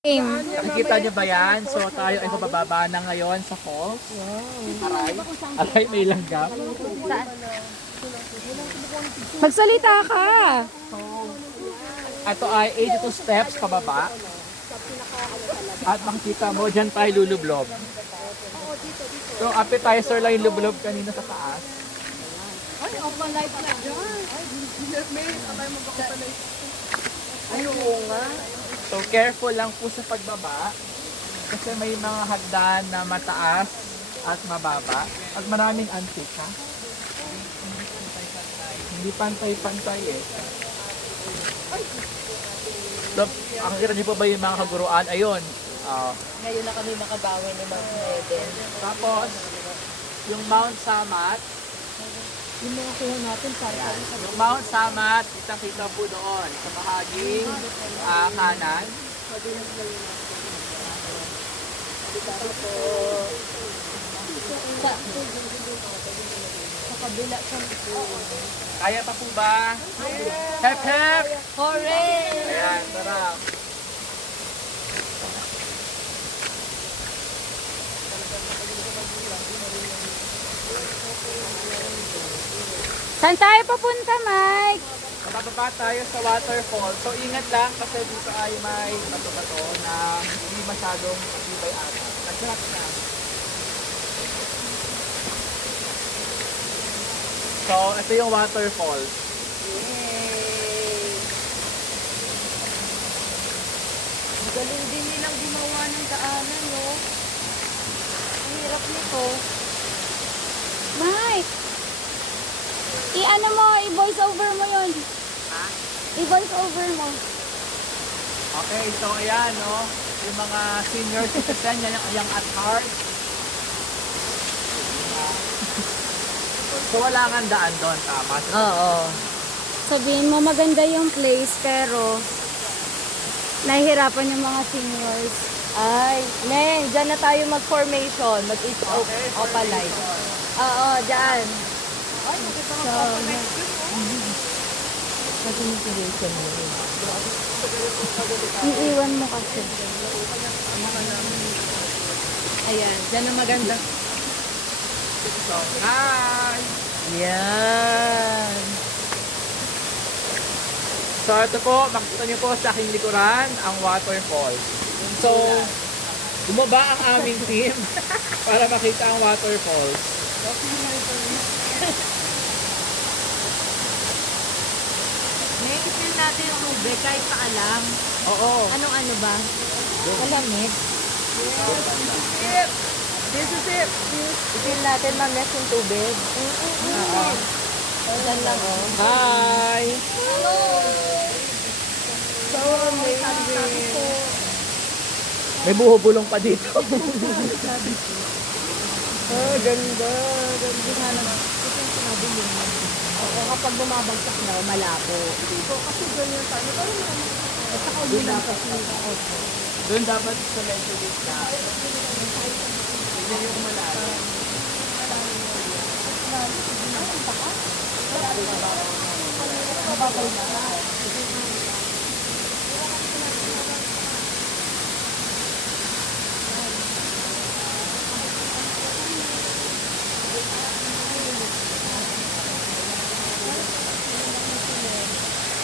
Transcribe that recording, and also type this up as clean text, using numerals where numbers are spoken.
Nakikita niyo ba yan? So tayo ay pababa na ngayon sa falls. Aray. Aray, may langgam. Magsalita ka. Ito ay 82 steps pababa. At makikita mo, dyan tayo lulublob. So appetizer lang yung lublob kanina sa taas. Ay, open light na dyan. Ay, oo nga. So careful lang po sa pagbaba. Kasi may mga hagdan na mataas at mababa. At maraming antik ha. Hindi pantay-pantay eh. So, ang kira niyo po ba yung mga kaguruan? Ayun. Ngayon na kami makabawi ni Mount Eden. Tapos, yung Mount Samat. Yung mga kuha natin para Yung Mount Samat, kitang-kita po doon sa bahaging kanan. sa kabila sa Kaya pa po ba? Hep hep! Hooray! Ayan, sarap. Saan tayo papunta, Mike? Bababa tayo sa waterfall. So ingat lang kasi dito ay may bato-bato na hindi masyadong matibay ata. Nag-crack na. So ito yung waterfall. Yay! Galing din nilang gumawa ng daanan, no? Ang hirap nito. Mike! I-ano mo, i-voice over mo yun. Ha? I-voice over mo. Okay, so ayan no, yung mga senior citizen, yung at heart. So wala nga daan doon, tama? Oo. Sabihin mo maganda yung place pero nahihirapan yung mga seniors. Ay, men, dyan na tayo mag-formation, mag-each opalite. Oo, dyan. So, mag-initiation mo. Iiwan mo kasi. Ayan, dyan ang maganda. So, hi! Yan. So ito po, makikita niyo po sa aking likuran, ang waterfall. So, bumaba ang aming team para makita ang waterfall. May isil natin yung tubig kahit paalam. Oo. Anong ano ba? Malamig. This is it! Isil natin mames yung tubig. Oo. Diyan lang oh. Hi! Hello! So amazing. May buho-bulong pa dito. Ganda. Ganda sana. Ito yung sinabi mo. Oo, kapag bumabagsak daw, malabo. Ito, kasi ganyan tayo. Pero naman. At saka umilang kasi. Doon dapat sa medyo gitna. Hindi yung malalim. Mababay na.